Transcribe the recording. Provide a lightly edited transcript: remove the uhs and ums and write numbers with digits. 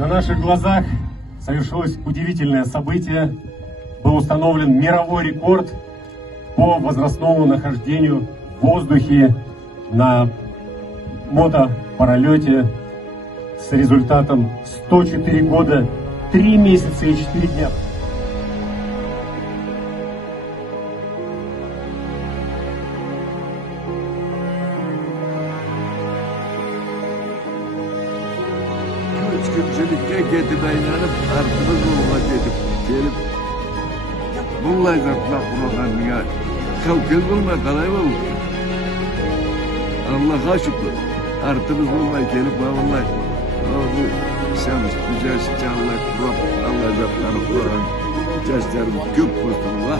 На наших глазах совершилось удивительное событие. Был установлен мировой рекорд по возрастному нахождению в воздухе на мотопаралете с результатом 104 года, 3 месяца и 4 дня. Üçüncülükte gidip aynanıp artımız olma dedim. Gelip bullay zartla kurokan ya. Kalkın bulma kalay oldu. Allah'a şükür. Artımız bulmay gelip vallahi. Bu şans güzel Allah kurap Allah zartları kuran. Ceslerimiz köp kurtulma.